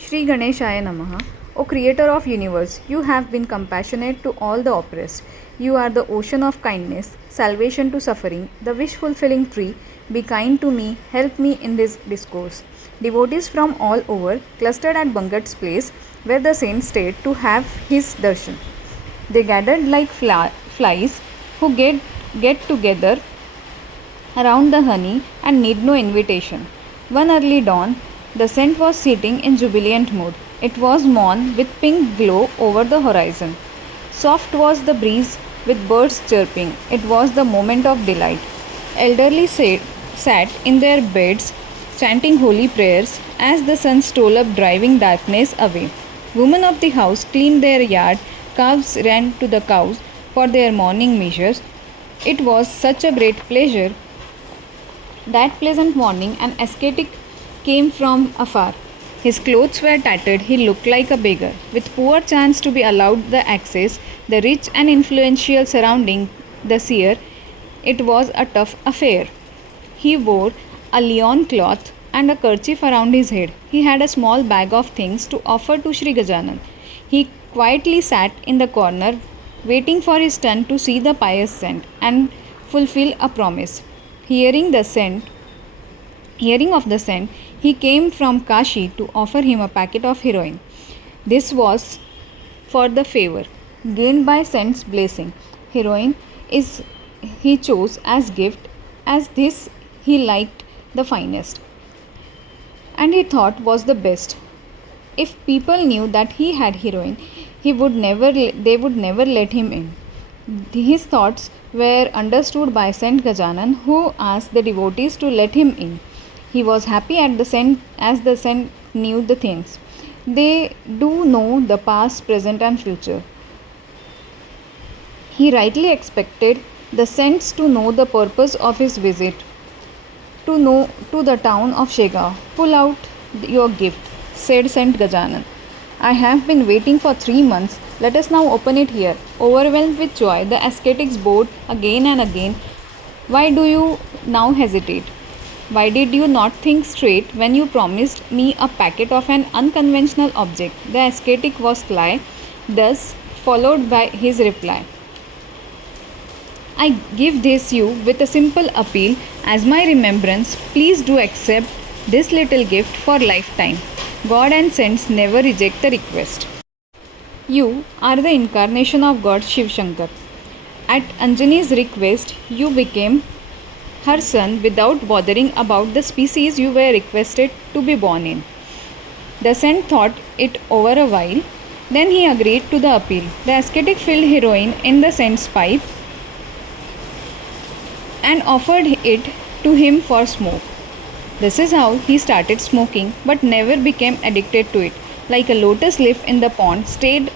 Shri Ganeshaya Namaha. O Creator of universe, you have been compassionate to all the oppressed. You are the ocean of kindness, salvation to suffering, the wish-fulfilling tree. Be kind to me, help me in this discourse. Devotees from all over clustered at Bangat's place, where the saint stayed to have his darshan. They gathered like flies who get together around the honey and need no invitation. One early dawn, the saint was sitting in jubilant mood. It was morn with pink glow over the horizon. Soft was the breeze with birds chirping. It was the moment of delight. Elderly sat in their beds chanting holy prayers as the sun stole up driving darkness away. Women of the house cleaned their yard, calves ran to the cows for their morning measures. It was such a great pleasure. That pleasant morning, an ascetic came from afar. His clothes were tattered, he looked like a beggar. With poor chance to be allowed the access, the rich and influential surrounding the seer, it was a tough affair. He wore a lion cloth and a kerchief around his head. He had a small bag of things to offer to Sri Gajanan. He quietly sat in the corner, waiting for his turn to see the pious saint and fulfill a promise. Hearing the saint, Hearing of the saint, he came from Kashi to offer him a packet of heroin. This was for the favor gained by saint's blessing. Heroin is he chose as gift, as this he liked the finest, and he thought was the best. If people knew that he had heroin, they would never let him in. His thoughts were understood by Saint Gajanan, who asked the devotees to let him in. He was happy at the saint as the saint knew the things. They do know the past, present, and future. He rightly expected the saints to know the purpose of his visit to the town of Shega. Pull out your gift, said Saint Gajanan. I have been waiting for 3 months. Let us now open it here. Overwhelmed with joy, the ascetics bowed again and again. Why do you now hesitate? Why did you not think straight when you promised me a packet of an unconventional object? The ascetic was sly, thus followed by his reply. I give this you with a simple appeal as my remembrance. Please do accept this little gift for lifetime. God and saints never reject the request. You are the incarnation of God Shiv Shankar. At Anjani's request, you became her son without bothering about the species you were requested to be born in. The saint thought it over a while, then he agreed to the appeal. The ascetic filled heroin in the saint's pipe and offered it to him for smoke. This is how he started smoking but never became addicted to it. Like a lotus leaf in the pond stayed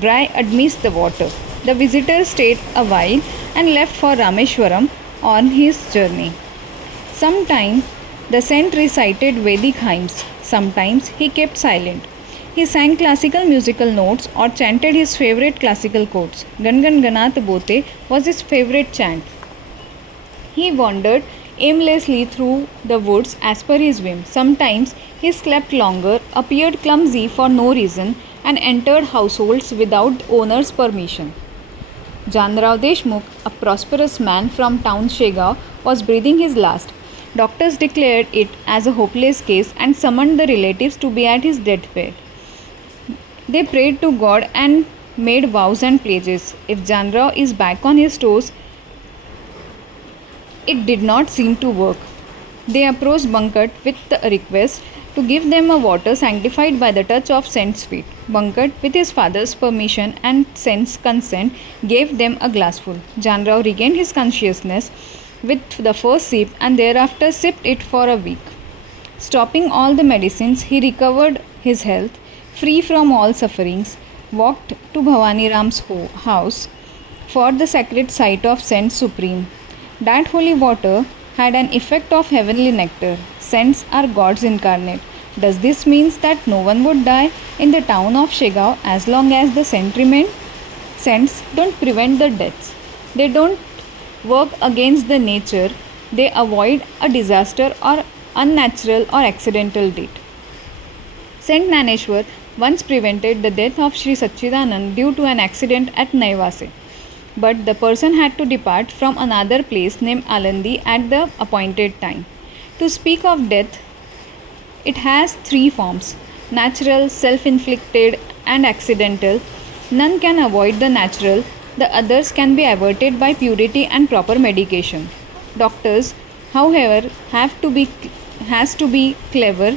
dry amidst the water. The visitor stayed a while and left for Rameshwaram on his journey. Sometimes the saint recited Vedic hymns, sometimes he kept silent. He sang classical musical notes or chanted his favorite classical quotes. Gan Gan Ganat Bote was his favorite chant. He wandered aimlessly through the woods as per his whim. Sometimes he slept longer, appeared clumsy for no reason, and entered households without owner's permission. Janrao Deshmukh, a prosperous man from town Shegao, was breathing his last. Doctors declared it as a hopeless case and summoned the relatives to be at his deathbed. They prayed to God and made vows and pledges. If Janrao is back on his toes, it did not seem to work. They approached Bankat with a request to give them a water sanctified by the touch of saint's feet. Bankat, with his father's permission and saint's consent, gave them a glassful. Janrao regained his consciousness with the first sip and thereafter sipped it for a week. Stopping all the medicines, he recovered his health, free from all sufferings, walked to Bhavani Ram's house for the sacred site of Saint Supreme. That holy water had an effect of heavenly nectar. Saints are gods incarnate. Does this mean that no one would die in the town of Shegao as long as the saint remained? Saints don't prevent the deaths. They don't work against the nature. They avoid a disaster or unnatural or accidental death. Saint Naneshwar once prevented the death of Sri Sachidanand due to an accident at Naivase. But the person had to depart from another place named Alandi at the appointed time. To speak of death, it has three forms: natural, self inflicted, and accidental. None can avoid the natural, the others can be averted by purity and proper medication. Doctors, however, has to be clever.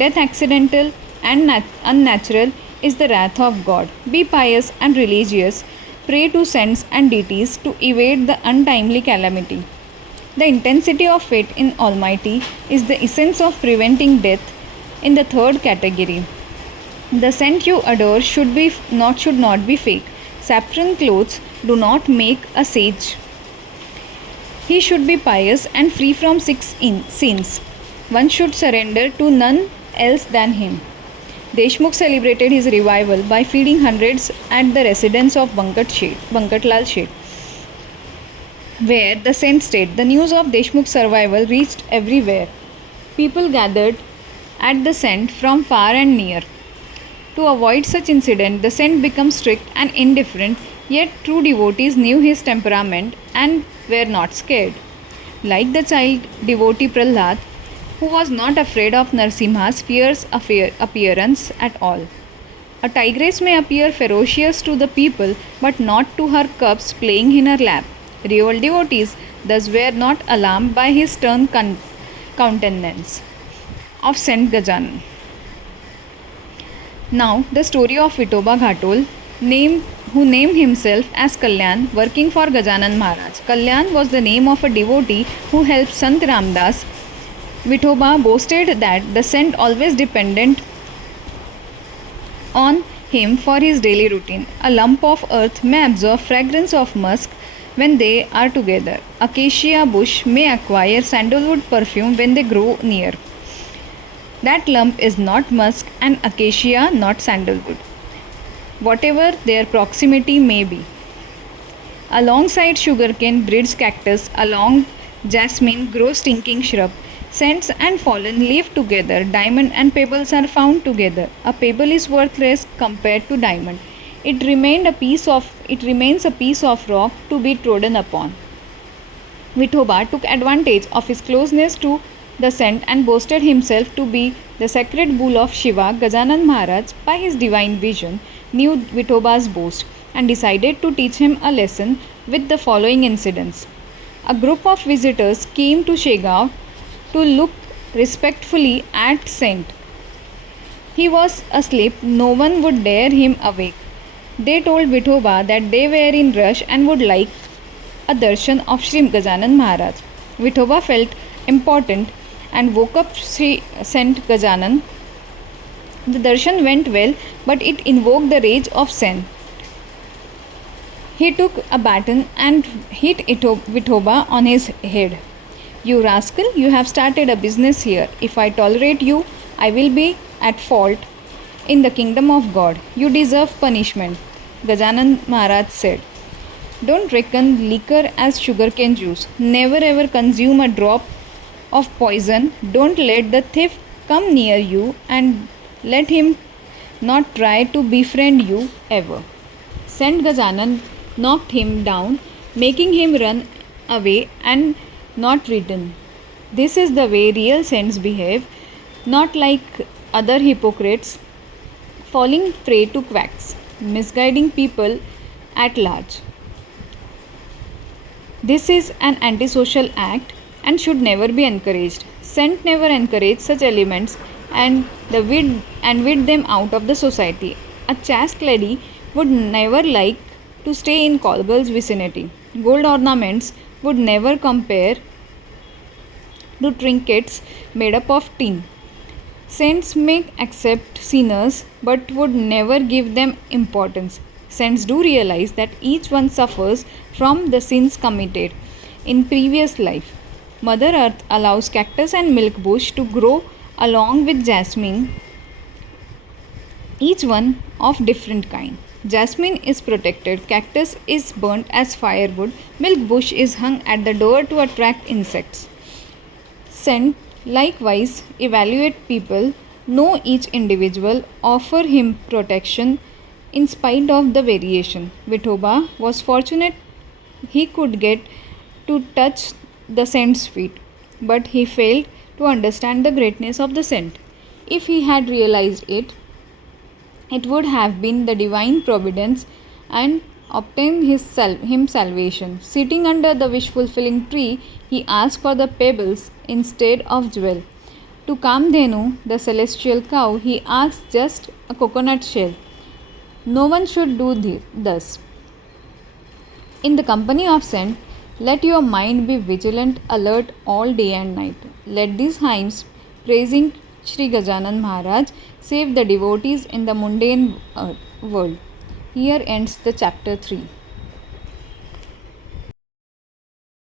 Death accidental and unnatural is the wrath of God. Be pious and religious. Pray to saints and deities to evade the untimely calamity. The intensity of faith in Almighty is the essence of preventing death in the third category. The saint you adore should not be fake. Saffron clothes do not make a sage. He should be pious and free from sins. One should surrender to none else than him. Deshmukh celebrated his revival by feeding hundreds at the residence of Bankatlal Sheth, where the saint stayed. The news of Deshmukh's survival reached everywhere. People gathered at the saint from far and near. To avoid such incident, the saint became strict and indifferent, yet true devotees knew his temperament and were not scared. Like the child devotee Prahlad, who was not afraid of Narsimha's fierce appearance at all. A tigress may appear ferocious to the people, but not to her cubs playing in her lap. Real devotees thus were not alarmed by his stern countenance. Of Saint Gajanan. Now, the story of Vithoba Ghatol, who named himself as Kalyan, working for Gajanan Maharaj. Kalyan was the name of a devotee who helped Sant Ramdas. Vithoba boasted that the saint always depended on him for his daily routine. A lump of earth may absorb fragrance of musk when they are together. Acacia bush may acquire sandalwood perfume when they grow near. That lump is not musk and acacia not sandalwood, whatever their proximity may be. Alongside sugarcane breeds cactus, along jasmine grows stinking shrub. Saints and fallen live together. Diamond and pebbles are found together. A pebble is worthless compared to diamond. It remains a piece of rock to be trodden upon. Vithoba took advantage of his closeness to the saint and boasted himself to be the sacred bull of Shiva. Gajanan Maharaj, by his divine vision, knew Vithoba's boast and decided to teach him a lesson with the following incidents. A group of visitors came to Shegaon to look respectfully at saint. He was asleep, no one would dare him awake. They told Vithoba that they were in rush and would like a darshan of Sri Gajanan Maharaj. Vithoba felt important and woke up Saint Gajanan. The darshan went well, but it invoked the rage of Saint. He took a baton and hit Vithoba on his head. You rascal, you have started a business here. If I tolerate you, I will be at fault in the kingdom of God. You deserve punishment, Gajanan Maharaj said. Don't reckon liquor as sugarcane juice. Never ever consume a drop of poison. Don't let the thief come near you and let him not try to befriend you ever. Saint Gajanan knocked him down, making him run away and not return. This is the way real saints behave, not like other hypocrites, falling prey to quacks, misguiding people at large. This is an antisocial act and should never be encouraged. Saint never encourage such elements and weed them out of the society. A chaste lady would never like to stay in Colbell's vicinity. Gold ornaments would never compare to trinkets made up of tin. Saints may accept sinners but would never give them importance. Saints do realize that each one suffers from the sins committed in previous life. Mother Earth allows cactus and milk bush to grow along with jasmine, each one of different kind. Jasmine is protected, cactus is burnt as firewood, milk bush is hung at the door to attract insects. Saint likewise evaluate people Know each individual, offer him protection in spite of the variation. Vithoba was fortunate he could get to touch the saint's feet, but he failed to understand the greatness of the saint. If he had realized it, it would have been the divine providence and obtained him salvation. Sitting under the wish fulfilling tree, he asked for the pebbles instead of jewel. To Kamdhenu, the celestial cow, he asked just a coconut shell. No one should do thus. In the company of saint, let your mind be vigilant, alert all day and night. Let these hymns praising Sri Gajanan Maharaj save the devotees in the mundane world. Here ends the chapter 3.